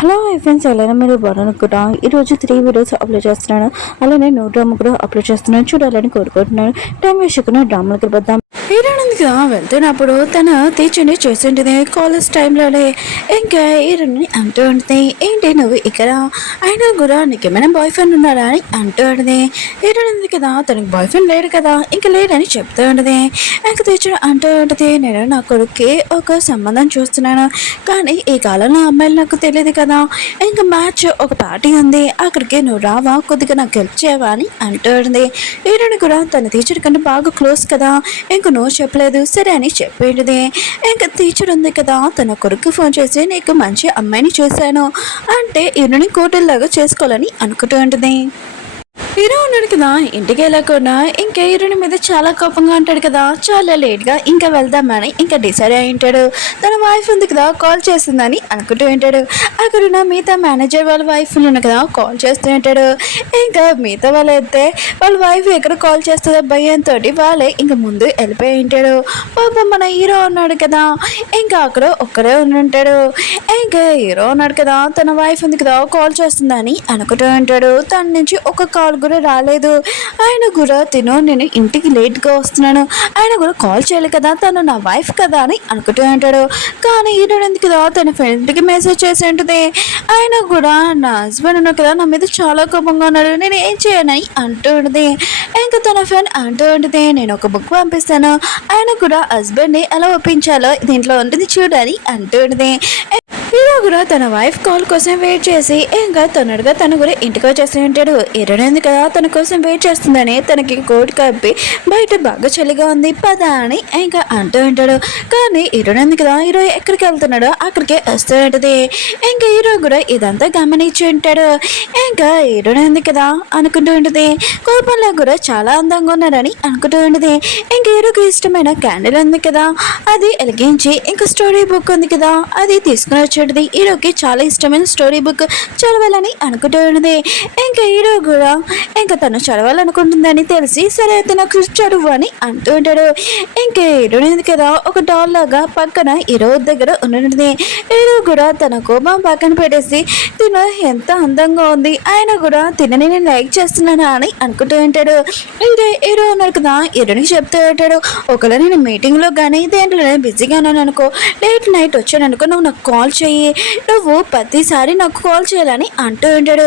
Hello friends, ఎలా మీరు బాగునుకుంటా. ఈరోజు 3 వీడియోస్ అప్లోడ్ చేస్తున్నాను. అలానే 100 డ్రామా కూడా అప్లోడ్ చేస్తున్నాను. చూడాలని కోరుకుంటున్నాను. టైం వేసుకున్న డ్రామాలకి వద్దాం. హీరోయిన్గా వెళ్తున్నప్పుడు తన టీచర్ని చూసింటిది కాలేజ్ టైంలోనే. ఇంకా హీరోయిన్ అంటూ ఉంటుంది, ఏంటి నువ్వు ఇక్కడ, అయినా కూడా నీకేమైనా బాయ్ ఫ్రెండ్ ఉన్నాడా అని అంటూ ఉంటుంది. హీరోయిన్ ఉంది కదా, తనకి బాయ్ ఫ్రెండ్ లేడు కదా, ఇంకా లేడని చెప్తూ ఉంటుంది. ఇంకా టీచర్ అంటూ ఉంటుంది, నేను నా కొడుక్కి ఒక సంబంధం చూస్తున్నాను, కానీ ఈ కాలంలో అమ్మాయిలు నాకు తెలియదు కదా, ఇంకా మ్యాచ్ ఒక పార్టీ ఉంది, అక్కడికి నువ్వు రావా, కొద్దిగా నాకు హెల్ప్ చేయవా అని అంటూ ఉంటుంది. హీరోయిన్ కూడా తన టీచర్ కంటే బాగా క్లోజ్ కదా, ఇంకా నువ్వు చెప్పలేదు సరే అని చెప్పేటిది. ఇంకా టీచర్ ఉంది కదా, తన కొడుకు ఫోన్ చేసి నీకు మంచి అమ్మాయిని చూశాను అంటే హీరోని కోటల్లాగా చేసుకోవాలని అనుకుంటూ ఉంటుంది. హీరో ఉన్నాడు కదా, ఇంటికి వెళ్ళకుండా ఇంకా హీరోని మీద చాలా కోపంగా ఉంటాడు కదా, చాలా లేట్గా ఇంకా వెళ్దామని ఇంకా డిసైడ్ అయి ఉంటాడు. తన వైఫ్ ఉంది కదా కాల్ చేస్తుందని అనుకుంటూ ఉంటాడు. అక్కడున్న మిగతా మేనేజర్ వాళ్ళ వైఫ్ ఉన్న కదా కాల్ చేస్తూ ఉంటాడు. ఇంకా మిగతా వాళ్ళు అయితే వాళ్ళ వైఫ్ ఎక్కడ కాల్ చేస్తుందో భయంతో వాళ్ళే ఇంకా ముందు వెళ్ళిపోయి ఉంటాడు. పాపం మన హీరో ఉన్నాడు కదా, ఇంకా అక్కడ ఒక్కడే ఉంటాడు. ఇంకా హీరో ఉన్నాడు కదా, తన వైఫ్ ఉంది కదా కాల్ చేస్తుందని అనుకుంటూ ఉంటాడు. తన నుంచి ఒక కాల్ కూడా రాలేదు. ఆయన కూడా నేను ఇంటికి లేట్గా వస్తున్నాను, ఆయన కూడా కాల్ చేయాలి కదా, తను నా వైఫ్ కదా అని అనుకుంటూ ఉంటాడు. కానీ హీరోయిన్ ఎందుకు కదా తన ఫ్రెండ్కి మెసేజ్ చేసి ఉంటుంది, ఆయన కూడా నా హస్బెండ్ ఉన్నా కదా నా మీద చాలా కోపంగా ఉన్నాడు, నేను ఏం చేయనని అంటూ ఉంటుంది. ఇంకా తన ఫ్రెండ్ అంటూ ఉంటుంది, నేను ఒక బుక్ పంపిస్తాను, ఆయన కూడా హస్బెండ్ని ఎలా ఒప్పించాలో దీంట్లో ఉంటుంది చూడని అంటూ ఉంటుంది. హీరో కూడా తన వైఫ్ కాల్ కోసం వెయిట్ చేసి ఇంకా తొందరగా తను కూడా ఇంటికి వచ్చేసి ఉంటాడు. హీరోయిన్ కదా తన కోసం వెయిట్ చేస్తుందని తనకి కోట్ కప్పి బయట బాగా చలిగా ఉంది పద అని ఇంకా అంటూ ఉంటాడు. కానీ హీరోయిన్ కదా హీరో ఎక్కడికి వెళ్తున్నాడో అక్కడికే వస్తూ ఉంటుంది. ఇంకా హీరో కూడా ఇదంతా గమనించి ఉంటాడు. ఇంకా హీరోయిన్ కదా అనుకుంటూ ఉంటుంది, కోపంలో కూడా చాలా అందంగా ఉన్నారని అనుకుంటూ ఉంటుంది. ఇంకా హీరోకి ఇష్టమైన క్యాండిల్ ఉంది కదా, అది వెలిగించి ఇంకా స్టోరీ బుక్ ఉంది కదా అది తీసుకుని వచ్చి హీరోకి చాలా ఇష్టమైన స్టోరీ బుక్ చదవాలని అనుకుంటూ ఉన్నది. ఇంకా హీరో కూడా ఇంకా తను చదవాలనుకుంటుందని తెలిసి సరే అయితే నాకు చదువు అని అంటూ ఉంటాడు. ఇంకా హీరో కదా ఒక డాల్ లాగా పక్కన హీరో దగ్గర ఉన్నది. హీరో కూడా తన కోపం పక్కన పెట్టేసి తిన ఎంత అందంగా ఉంది, ఆయన కూడా తినని నేను లైక్ చేస్తున్నాను అని అనుకుంటూ ఉంటాడు. ఇదే హీరో ఉన్నారు కదా హీరోనికి చెప్తూ ఉంటాడు, ఒకవేళ నేను మీటింగ్లో కానీ దేంట్లో బిజీగా ఉన్నాను అనుకో, లేట్ నైట్ వచ్చాను అనుకో, నువ్వు నాకు కాల్ చేయి, నువ్వు ప్రతిసారి నాకు కాల్ చేయాలని అంటూ ఉంటాడు.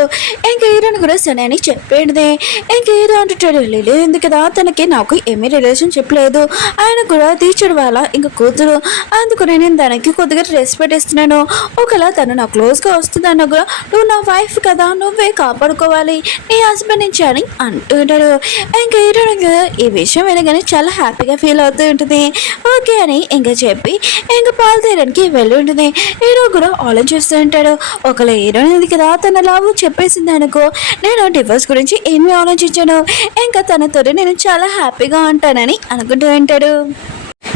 ఇంకా హీరోని కూడా సరే అని చెప్పేది. ఇంకా హీరో అంటుంటాడు, లిలీ ఉంది కదా తనకి నాకు ఏమీ రిలేషన్షిప్ లేదు, ఆయన కూడా టీచర్ వాళ్ళ ఇంకా కూతురు, అందుకని నేను తనకి కొద్దిగా రెస్పెక్ట్ ఇస్తున్నాను, ఒకవేళ తను నా క్లోజ్గా వస్తుందన్నా కూడా నువ్వు నా వైఫ్ కదా, నువ్వే కాపాడుకోవాలి నీ హస్బెండ్ నుంచి అని అంటూ ఉంటాడు. ఇంకా హీరోని ఈ విషయం వినగానే చాలా హ్యాపీగా ఫీల్ అవుతూ ఉంటుంది. ఓకే అని ఇంకా చెప్పి ఇంకా పాలు తీయడానికి వెళ్ళి ఉంటుంది. హీరో కూడా ఆలోచిస్తూ ఉంటాడు, ఒకవేళ హీరోయిన్ కదా తన లవ్ చెప్పేసింది అనుకో, నేను డివోర్స్ గురించి ఏమీ ఆలోచించాను, ఇంకా తనతో నేను చాలా హ్యాపీగా ఉంటానని అనుకుంటూ ఉంటాడు.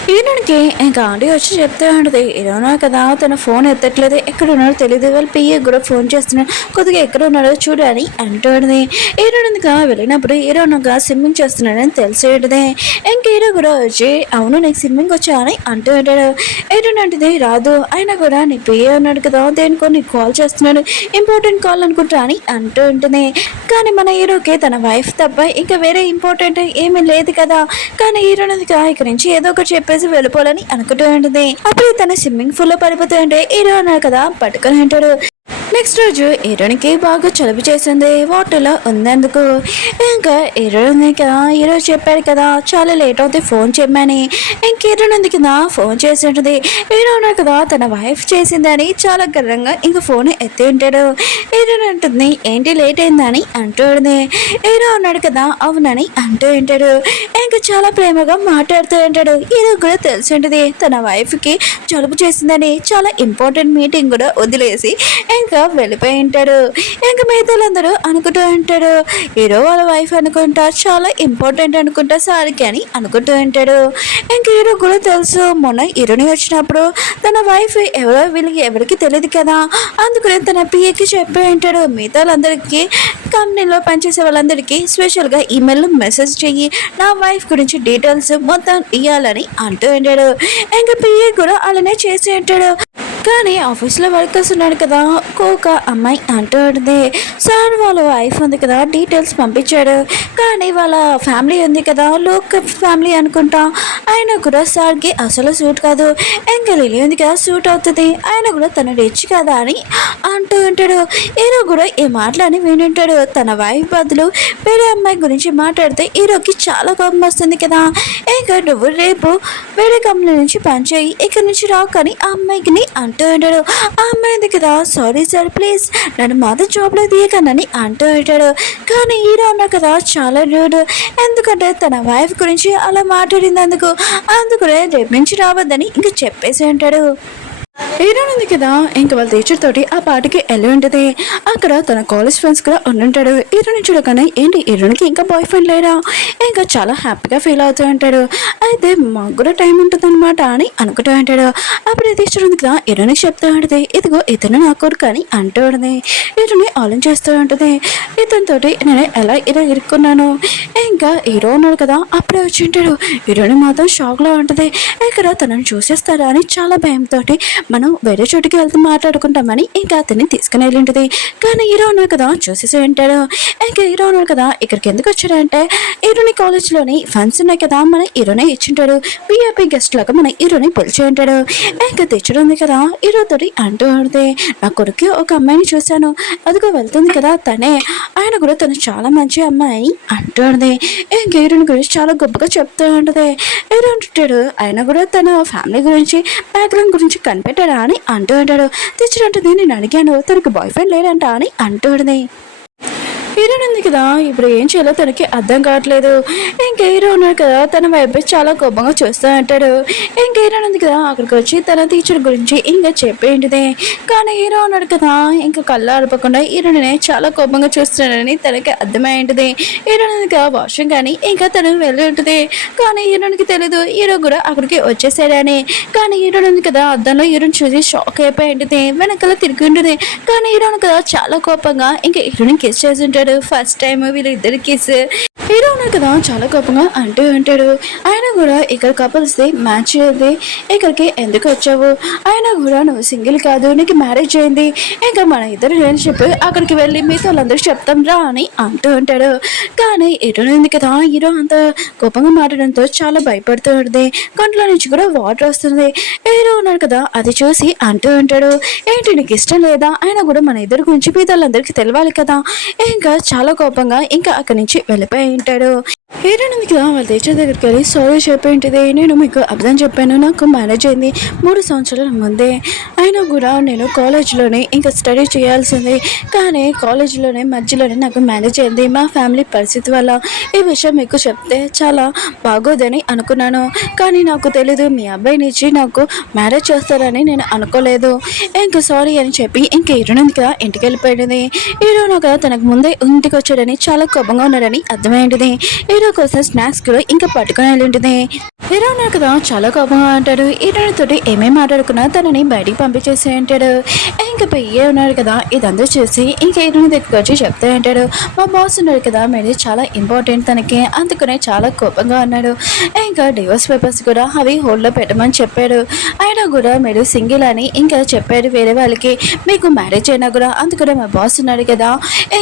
హీరోనికి ఇంకా ఆంటీ వచ్చి చెప్తూ ఉంటుంది, హీరోనా కదా తన ఫోన్ ఎత్తట్లేదు, ఎక్కడ ఉన్నాడో తెలియదు, వాళ్ళ పియ్య కూడా ఫోన్ చేస్తున్నాడు, కొద్దిగా ఎక్కడ ఉన్నాడో చూడు అని అంటుంది. హీరోనిగా వెళ్ళినప్పుడు హీరోనగా స్విమ్మింగ్ చేస్తున్నాడని తెలిసేది. ఇంకా హీరో కూడా వచ్చి అవును నీకు స్విమ్మింగ్ వచ్చా అని అంటూ ఉంటాడు. హీరోన్ అంటే రాదు, అయినా కూడా నీ పియ్య ఉన్నాడు కదా దేనికో నీకు కాల్ చేస్తున్నాడు, ఇంపార్టెంట్ కాల్ అనుకుంటా అని అంటూ ఉంటుంది. కానీ మన హీరోకి తన వైఫ్ తప్ప ఇంకా వేరే ఇంపార్టెంట్ ఏమీ లేదు కదా, కానీ హీరోనిగా ఇక్కడ నుంచి ఏదో ఒకటి చెప్పేసి వెళ్ళిపోవాలని అనుకుంటూ ఉంటుంది. అప్పుడు తన స్విమ్మింగ్ పూల్ లో పడిపోతూ ఉంటే హీరో అన్నారు కదా పట్టుకొని ఉంటాడు. నెక్స్ట్ రోజు హీరోనికి బాగా చలుపు చేసింది వాటర్లో ఉందందుకు. ఇంకా హీరోని కదా హీరో చెప్పాడు కదా చాలా లేట్ అవుతుంది ఫోన్ చెప్పమని. ఇంక హీరోని కదా ఫోన్ చేసి ఉంటుంది. హీరో ఉన్నాడు కదా తన వైఫ్ చేసిందని చాలా గర్వంగా ఇంకా ఫోన్ ఎత్తి ఉంటాడు. హీరో ఉంటుంది ఏంటి లేట్ అయిందని అంటూ ఉంటుంది. హీరో ఉన్నాడు కదా అవునని అంటూ ఉంటాడు. ఇంకా చాలా ప్రేమగా మాట్లాడుతూ ఉంటాడు. హీరో కూడా తెలిసి ఉంటుంది తన వైఫ్కి జలుబు చేసిందని, చాలా ఇంపార్టెంట్ మీటింగ్ కూడా వదిలేసి ఇంకా వెళ్ళిపోయి ఉంటాడు. ఇంకా మిగతాలందరూ అనుకుంటూ ఉంటాడు, హీరో వాళ్ళ వైఫ్ అనుకుంటా చాలా ఇంపార్టెంట్ అనుకుంటా సారికి అని అనుకుంటూ ఉంటాడు. ఇంకా హీరో కూడా తెలుసు మొన్న హీరోని వచ్చినప్పుడు తన వైఫ్ ఎవరో వీళ్ళకి ఎవరికి తెలియదు కదా, అందుకనే తన పిఏకి చెప్పి ఉంటాడు మిగతాలందరికీ కంపెనీలో పనిచేసే వాళ్ళందరికీ స్పెషల్గా ఈమెయిల్ మెసేజ్ చెయ్యి, నా వైఫ్ గురించి డీటెయిల్స్ మొత్తం ఇవ్వాలని అంటూ ఉంటాడు. ఇంకా పిఏ కూడా అలానే చేసి ఉంటాడు. కానీ ఆఫీస్లో వర్కర్స్ ఉన్నాడు కదా ఒక అమ్మాయి అంటూ ఉంటుంది, సార్ వాళ్ళ వైఫ్ ఉంది కదా డీటెయిల్స్ పంపించాడు, కానీ వాళ్ళ ఫ్యామిలీ ఉంది కదా లోక ఫ్యామిలీ అనుకుంటా, ఆయన కూడా సార్కి అసలు సూట్ కాదు, ఇంకా లిలీ ఉంది కదా సూట్ అవుతుంది, ఆయన కూడా తను రిచ్ కదా అని అంటూ ఉంటాడు. హీరో కూడా ఈ మాటలని వింటుంటాడు. తన వైఫ్ బదులు వేరే అమ్మాయి గురించి మాట్లాడితే హీరోకి చాలా కోపం వస్తుంది కదా. ఇంకా నువ్వు రేపు వేరే కంపెనీ నుంచి పనిచేయి, ఇక్కడ నుంచి రావు కానీ ఆ అమ్మాయికి అంటూ ఉంటాడు. ఆ అమ్మాయి కదా సారీ సార్ ప్లీజ్ నన్ను మాత్రం జాబ్లో తీయకనని అంటూ ఉంటాడు. కానీ హీరో ఉన్నా కదా చాలా రూడ్, ఎందుకంటే తన వైఫ్ గురించి అలా మాట్లాడినందుకు, అందుకనే రేపు నుంచి రావద్దని ఇంకా చెప్పేసి ఉంటాడు. హీరోయిన్ ఉంది కదా ఇంకా వాళ్ళ టీచర్ తోటి ఆ పార్టీకి వెళ్ళి ఉంటుంది. అక్కడ తన కాలేజ్ ఫ్రెండ్స్ కూడా ఉండుంటాడు. హీరోని చూడగానే ఏంటి హీరోయిన్కి ఇంకా బాయ్ ఫ్రెండ్ లేరా, ఇంకా చాలా హ్యాపీగా ఫీల్ అవుతూ ఉంటాడు. అయితే మాకు కూడా టైం ఉంటుంది అనమాట అని అనుకుంటూ ఉంటాడు. అప్పుడు టీచర్ ఉంది కదా హీరోయిన్కి చెప్తూ ఉంటుంది, ఇదిగో ఇతను నా కొడుకు అని అంటూ ఉంటుంది. హీరోని ఆలోచిస్తూ ఉంటుంది, ఇతనితోటి నేను ఎలా ఇలా ఇరుక్కున్నాను. ఇంకా హీరో ఉన్నాడు కదా అప్పుడే వచ్చి ఉంటాడు. హీరోని మాత్రం షాక్లో ఉంటుంది. ఇక్కడ తనను చూసేస్తారా అని చాలా భయంతో మనం వేరే చోటుకి వెళ్తూ మాట్లాడుకుంటామని ఇంకా అతన్ని తీసుకుని వెళ్ళింటుంది. కానీ హీరో ఉన్నారు కదా చూసేసి ఉంటాడు. ఇంకా హీరో ఉన్నారు కదా ఇక్కడికి ఎందుకు వచ్చాడంటే హీరోని కాలేజ్లోని ఫండ్స్ ఉన్నాయి కదా మన హీరోనే ఇచ్చింటాడు, విఐపీ గెస్ట్ లాగా మన హీరోని పిలిచి ఉంటాడు. ఇంకా తెచ్చుడు ఉంది కదా హీరోతో అంటూ ఉంటుంది, నా కొడుకు ఒక అమ్మాయిని చూశాను అదిగో వెళ్తుంది కదా తనే, ఆయన కూడా తను చాలా మంచి అమ్మాయి అంటూ ఉంటుంది. ఇంకా హీరోని గురించి చాలా గొప్పగా చెప్తూ ఉంటుంది. హీరో అంటుంటాడు ఆయన కూడా తన ఫ్యామిలీ గురించి బ్యాక్గ్రౌండ్ గురించి కనిపెట్టాడా అని అంటూ ఉంటాడు. తెచ్చినట్టుంది నేను అడిగాను తనకు బాయ్ ఫ్రెండ్ లేదంట అని అంటూ ఉంటుంది. హీరోయిన్ ఉంది కదా ఇప్పుడు ఏం చేయాలో తనకి అర్థం కావట్లేదు. ఇంకా హీరో ఉన్నాడు కదా తన వైపు చాలా కోపంగా చూస్తూ ఉంటాడు. ఇంకా హీరోయిన్ ఉంది కదా అక్కడికి వచ్చి తన టీచర్ గురించి ఇంకా చెప్పేంటిదే. కానీ హీరో ఉన్నాడు కదా ఇంకా కళ్ళు ఆడపకుండా హీరోయిన్ చాలా కోపంగా చూస్తున్నాడని తనకి అర్థమైంటుంది. హీరోయిన్ ఉంది కదా వాష్రూమ్ కానీ ఇంకా తను వెళ్ళి ఉంటుంది. కానీ హీరోయిన్కి తెలీదు హీరో కూడా అక్కడికి వచ్చేసాడని. కానీ హీరోయిన్ ఉంది కదా అద్దంలో హీరోయిన్ చూసి షాక్ అయిపోయి ఉంటుంది, వెనకాల తిరిగి ఉంటుంది. కానీ హీరోయిన్ కదా చాలా కోపంగా ఇంకా హీరోయిన్ కిస్ చేసి ఉంటాడు. ఫస్ట్ టైం వీళ్ళిద్దరు కిస్. హీరో ఉన్నాడు కదా చాలా కోపంగా అంటూ ఉంటాడు, ఆయన కూడా ఇక్కడ కపుల్స్ ది మ్యాచ్ అయింది, ఇక్కడికి ఎందుకు వచ్చావు, ఆయన కూడా నువ్వు సింగిల్ కాదు నీకు మ్యారేజ్ అయింది, ఇంకా మన ఇద్దరు రిలేషన్షిప్ అక్కడికి వెళ్ళి మీతో వాళ్ళందరూ చెప్తాం రా అని అంటూ ఉంటాడు. కానీ హీరో ఉంది కదా హీరో అంత కోపంగా మాట్లాడడంతో చాలా భయపడుతూ ఉంటుంది, కంట్లో నుంచి కూడా వాటర్ వస్తుంది. హీరో ఉన్నాడు కదా అది చూసి అంటూ ఉంటాడు, ఏంటి నీకు ఇష్టం లేదా, ఆయన కూడా మన ఇద్దరు గురించి మీతో వాళ్ళందరికీ తెలవాలి కదా. ఇంకా చాలా కోపంగా ఇంకా అక్కడి నుంచి వెళ్ళిపోయి ఉంటాడు. హీరోయిన్ ఉంది కదా వాళ్ళ టీచర్ దగ్గరికి వెళ్ళి సారీ చెప్పేంటిది, నేను మీకు అర్థం చెప్పాను, నాకు మ్యారేజ్ అయింది 3 సంవత్సరాల ముందే, అయినా కూడా నేను కాలేజ్లోనే ఇంకా స్టడీ చేయాల్సింది, కానీ కాలేజీలోనే మధ్యలోనే నాకు మ్యారేజ్ అయింది మా ఫ్యామిలీ పరిస్థితి వల్ల, ఈ విషయం మీకు చెప్తే చాలా బాగోదని అనుకున్నాను, కానీ నాకు తెలీదు మీ అబ్బాయిని ఇచ్చి నాకు మ్యారేజ్ చేస్తారని నేను అనుకోలేదు, ఇంకా సారీ అని చెప్పి ఇంకా హీరోయిన్ ఉంది కదా ఇంటికి వెళ్ళిపోయింది. హీరోను కదా తనకు ముందే ఇంటికి వచ్చాడని చాలా కోపంగా ఉన్నాడని అర్థమైంది. హీరో కోసం స్నాక్స్ కూడా ఇంకా పట్టుకుని వెళ్ళింటుంది. హీరో ఉన్నారు కదా చాలా కోపంగా అంటాడు, హీరోయిన్ తోటి ఏమేమి మాట్లాడుకున్నా తనని బయటికి పంపించేసి అంటాడు. ఇంకా పెయ్యే ఉన్నాడు కదా ఇదంతా చూసి ఇంకా హీరోయిన్ దగ్గరికి వచ్చి చెప్తా అంటాడు, మా బాస్ ఉన్నాడు కదా మీరు చాలా ఇంపార్టెంట్ తనకి, అందుకనే చాలా కోపంగా అన్నాడు. ఇంకా డివోర్స్ పేపర్స్ కూడా అవి హోల్డ్లో పెట్టమని చెప్పాడు, అయినా కూడా మీరు సింగిల్ అని ఇంకా చెప్పాడు వేరే వాళ్ళకి, మీకు మ్యారేజ్ అయినా కూడా అందుకనే మా బాస్ ఉన్నాడు కదా,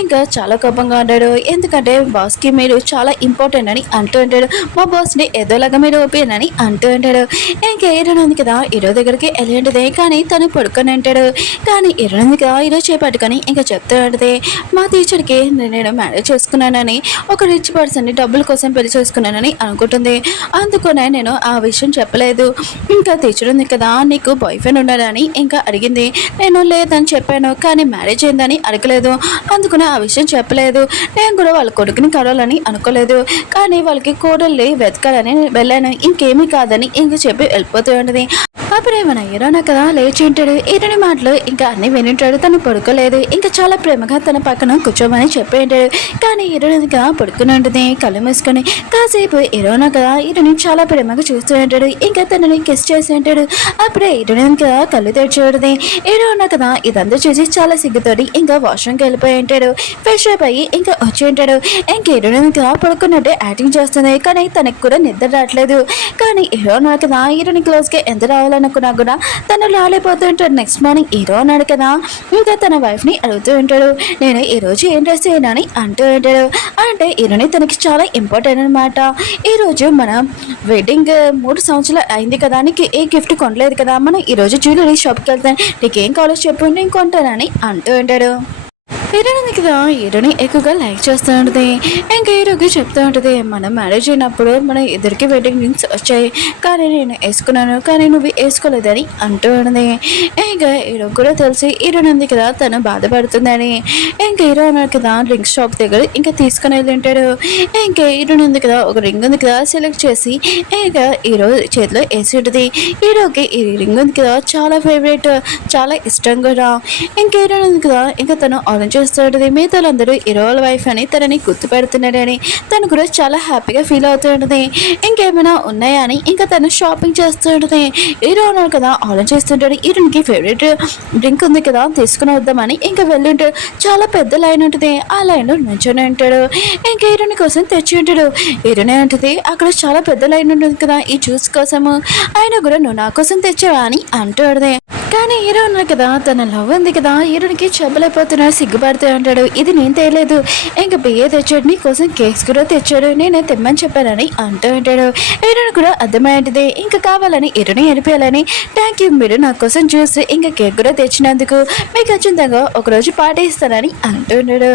ఇంకా చాలా కోపంగా అన్నాడు, ఎందుకంటే బాస్కి మీరు చాలా ఇంపార్టెంట్ అని అంటూ ఉంటాడు, మా బాస్ని ఏదోలాగా మీరు ఓపెన్ అని అంటూ ఉంటాడు. ఇంకా హీరోయిన్ ఉంది కదా హీరో దగ్గరికి వెళ్ళి ఉంటుంది, కానీ తను పడుకొని ఉంటాడు. కానీ హీరోయిన్ ఉంది కదా హీరో చేపట్టుకొని ఇంకా చెప్తూ ఉంటుంది, మా టీచర్కి నేను మ్యారేజ్ చేసుకున్నానని, ఒక రిచ్ పర్సన్ని డబ్బుల కోసం పెళ్లి చేసుకున్నానని అనుకుంటుంది, అందుకనే నేను ఆ విషయం చెప్పలేదు. ఇంకా టీచర్ ఉంది కదా నీకు బాయ్ ఫ్రెండ్ ఉన్నాడని ఇంకా అడిగింది, నేను లేదని చెప్పాను, కానీ మ్యారేజ్ అయిందని అడగలేదు, అందుకనే ఆ విషయం చెప్పలేదు, నేను కూడా వాళ్ళ కొడుకుని కలవాలని అనుకోలేదు, కానీ వాళ్ళకి కోడల్ని వెతకాలని వెళ్ళాను, ఇంకేమీ కాదని ఇంక చెప్పి వెళ్ళిపోతూ ఉంటుంది. అప్పుడు ఏమైనా హీరోనా కదా లేచి ఉంటాడు. హీరోని మాటలు ఇంకా అన్ని వినింటాడు. తను పడుకోలేదు, ఇంకా చాలా ప్రేమగా తన పక్కన కూర్చోమని చెప్పి ఉంటాడు. కానీ హీరోయిన్ కదా పడుకుని ఉంటుంది కళ్ళు మూసుకొని. కాసేపు హీరోనా కదా హీరోని చాలా ప్రేమగా చూస్తూ ఉంటాడు, ఇంకా తనని కిస్ చేసి ఉంటాడు. అప్పుడే హీరోయిన్ కదా కళ్ళు తెరిచి ఉంటుంది. హీరోనా కదా ఇదంతా చూసి చాలా సిగ్గుతోటి ఇంకా వాష్రూమ్కి వెళ్ళిపోయి ఉంటాడు. ఫ్రెష్ అప్ అయ్యి ఇంకా వచ్చి ఉంటాడు. ఇంకా హీరోయిన్ కదా పడుకున్నట్టు యాక్టింగ్ చేస్తుంది, కానీ తనకు కూడా నిద్ర రావట్లేదు. కానీ హీరోనా కదా హీరోని క్లోజ్గా ఎంత రావాలని చేయాలనుకున్నా కూడా తను రాలేపోతూ ఉంటాడు. నెక్స్ట్ మార్నింగ్ హీరో ఉన్నాడు కదా, ఇంకా తన వైఫ్ని అడుగుతూ ఉంటాడు, నేను ఈరోజు ఏం డ్రెస్ చేయనని అంటూ ఉంటాడు. అంటే హీరోని తనకి చాలా ఇంపార్టెంట్ అనమాట. ఈరోజు మన వెడ్డింగ్ 3 సంవత్సరాలు అయింది కదా, నీకు ఏ గిఫ్ట్ కొనలేదు కదా, మనం ఈరోజు జ్యువెలరీ షాప్కి వెళ్తాను, నీకేం కావాలో చెప్పు నేను కొంటానని అంటూ ఉంటాడు. హీరోయిన్ ఉంది కదా, హీరోని ఎక్కువగా లైక్ చేస్తూ ఉంటుంది. ఇంకా హీరోకి చెప్తూ ఉంటుంది, మనం మ్యారేజ్ అయినప్పుడు మన ఇద్దరికి వెడ్డింగ్ రింగ్స్ వచ్చాయి, కానీ నేను వేసుకున్నాను కానీ నువ్వు వేసుకోలేదని అంటూ ఉంటుంది. ఇంకా హీరో కూడా తెలిసి హీరోయిన్ ఉంది కదా తను బాధపడుతుందని ఇంకా హీరో అన్నాడు కదా రింగ్ షాప్ దగ్గర ఇంకా తీసుకుని వెళ్ళి ఉంటాడు. ఇంకా హీరోయిన్ ఉంది కదా ఒక రింగ్ ఉంది కదా సెలెక్ట్ చేసి ఇంకా హీరో చేతిలో వేసి ఉంటుంది. హీరోకి ఈ రింగ్ ఉంది కదా చాలా ఫేవరెట్, చాలా ఇష్టం కూడా. ఇంకా హీరోయిన్ ఉంది కదా ఇంకా తను ఆరెంజ్ చేస్తుంటది. మిగతాలందరూ హీరో వాళ్ళ వైఫ్ అని తనని గుర్తుపెడుతున్నాడని తను కూడా చాలా హ్యాపీగా ఫీల్ అవుతూ ఉంటుంది. ఇంకేమైనా ఉన్నాయా అని ఇంకా తను షాపింగ్ చేస్తూ ఉంటుంది. హీరో ఉన్నాడు కదా ఆలోచన చేస్తుంటాడు, హీరోకి ఫేవరెట్ డ్రింక్ ఉంది కదా తీసుకుని వద్దామని ఇంకా వెళ్ళి ఉంటాడు. చాలా పెద్ద లైన్ ఉంటుంది, ఆ లైన్లో నుంచొని ఉంటాడు. ఇంకా హీరోని కోసం తెచ్చి ఉంటాడు. హీరోనే ఉంటుంది అక్కడ చాలా పెద్ద లైన్ ఉంటుంది కదా ఈ జ్యూస్ కోసము, ఆయన కూడా నువ్వు నా కోసం తెచ్చావా అని అంటాడు. కానీ హీరో ఉన్నాడు కదా తన లవ్ ఉంది కదా హీరోనికి చెప్పలేకపోతున్నాడు, సిగ్గుపడుతూ ఉంటాడు. ఇది నేను తేలేదు, ఇంకా బియ్య తెచ్చాడు, నీ కోసం కేక్స్ కూడా తెచ్చాడు, నేనే తెమ్మని చెప్పానని అంటూ ఉంటాడు. హీరోని కూడా అర్థమైంది, ఇంకా కావాలని హీరోని వెళ్ళిపోయాలని, థ్యాంక్ యూ మీరు నా కోసం జ్యూస్ ఇంకా కేక్ కూడా తెచ్చినందుకు, మీకు ఖచ్చితంగా ఒకరోజు పార్టీ ఇస్తానని అంటూ ఉన్నాడు.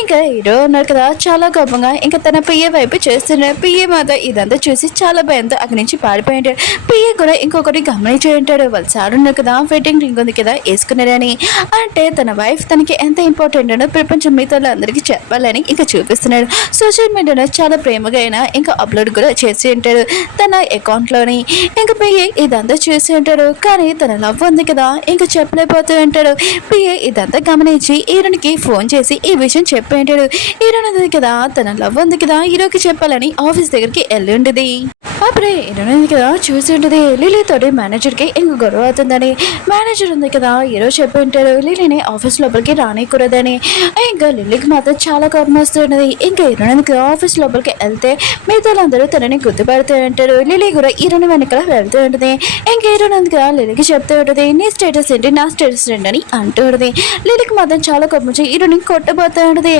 ఇంకా హీరో ఉన్నాడు కదా చాలా కోపంగా ఇంకా తన పియ్య వైపు చేస్తున్నాడు. పియ్య మాత్రం ఇదంతా చూసి చాలా భయంతో అక్కడి నుంచి పారిపోయి ఉంటాడు. పియ్య కూడా ఇంకొకటి గమనించి ఉంటాడు, వాళ్ళు సార్ ఉన్నారు కదా వెడ్డింగ్ రింగ్ ఉంది కదా వేసుకున్నారని, అంటే తన వైఫ్ తనకి ఎంత ఇంపార్టెంట్ అనో ప్రపంచం మిగతా అందరికీ చెప్పాలని ఇంకా చూపిస్తున్నాడు. సోషల్ మీడియాలో చాలా ప్రేమగా అయినా ఇంకా అప్లోడ్ కూడా చేసి ఉంటాడు తన అకౌంట్లోని. ఇంకా పిఏ ఇదంతా చూసి ఉంటాడు, కానీ తన లవ్ ఉంది కదా ఇంకా చెప్పలేకపోతూ ఉంటాడు. పిఏ ఇదంతా గమనించి హీరోనికి ఫోన్ చేసి ఈ విషయం చెప్పి ఉంటాడు. హీరోని ఉంది కదా తన లవ్ ఉంది కదా హీరోకి చెప్పాలని ఆఫీస్ దగ్గరికి వెళ్ళి ఉండేది. అప్పుడే హీరోని ఉంది కదా చూసి ఉంటుంది, లిలీతోటి మేనేజర్కి ఇంక గొడవ అవుతుందని. మేనేజర్ ఉంది కదా హీరో చెప్పి ఉంటాడు లిలీని ఆఫీస్ లోపలికి రానికూడదని. ఇంకా లిలీకి మాత్రం చాలా కోపం వస్తున్నది. ఇంకా హీరోని కదా ఆఫీస్ లోపలికి వెళ్తే మిగతాలందరూ తనని గుర్తుపడుతూ ఉంటారు. లిలీ కూడా హీరోని వెనకాల వెళ్తూ ఉంటుంది. ఇంకా హీరోని కదా లిలీకి చెప్తూ ఉంటుంది, నీ స్టేటస్ ఏంటి నా స్టేటస్ ఏంటి అని అంటూ ఉంటుంది. లిలీకి మాత్రం చాలా కోపం వచ్చి హీరోని కొట్టబోతూ ఉంటుంది.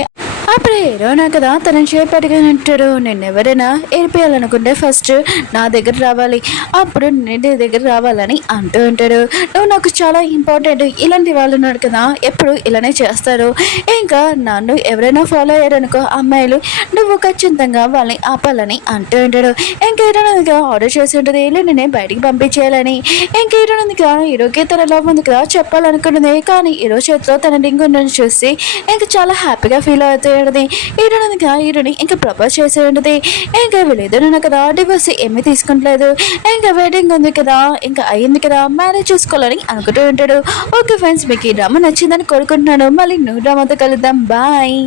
అప్పుడే హీరోనా కదా తనని చేపట్టుగా అంటాడు, నేను ఎవరైనా ఏడిపోయాలనుకుంటే ఫస్ట్ నా దగ్గర రావాలి, అప్పుడు నేను నీ దగ్గర రావాలని అంటూ ఉంటాడు. నువ్వు నాకు చాలా ఇంపార్టెంట్, ఇలాంటి వాళ్ళు ఉన్నాడు కదా ఎప్పుడు ఇలానే చేస్తారు, ఇంకా నన్ను ఎవరైనా ఫాలో అయ్యారనుకో అమ్మాయిలు నువ్వు ఖచ్చితంగా వాళ్ళని ఆపాలని అంటూ ఉంటాడు. ఇంకా హీరోనందుగా ఆర్డర్ చేసి ఉంటుంది నేను బయటికి పంపించేయాలని. ఇంకా హీరోనందుగా హీరోకి తన లవ్ ఉంది కదా చెప్పాలనుకుంటుంది, కానీ హీరో చేతిలో తన రింగ్ ఉందని చూసి ఇంకా చాలా హ్యాపీగా ఫీల్ అవుతాయి. హీరోని ఇంకా ప్రపోజ్ చేసే ఉంటుంది. ఇంకా వీళ్ళిద్దరు కదా డివోర్స్ ఏమీ తీసుకుంటలేదు, ఇంకా వెడ్డింగ్ ఉంది కదా ఇంకా అయ్యింది కదా మ్యారేజ్ చేసుకోవాలని అనుకుంటూ ఉంటాడు. ఓకే ఫ్రెండ్స్, మీకు ఈ డ్రామా నచ్చిందని కోరుకుంటున్నాను. మళ్ళీ న్యూ డ్రామాతో కలుద్దాం, బాయ్.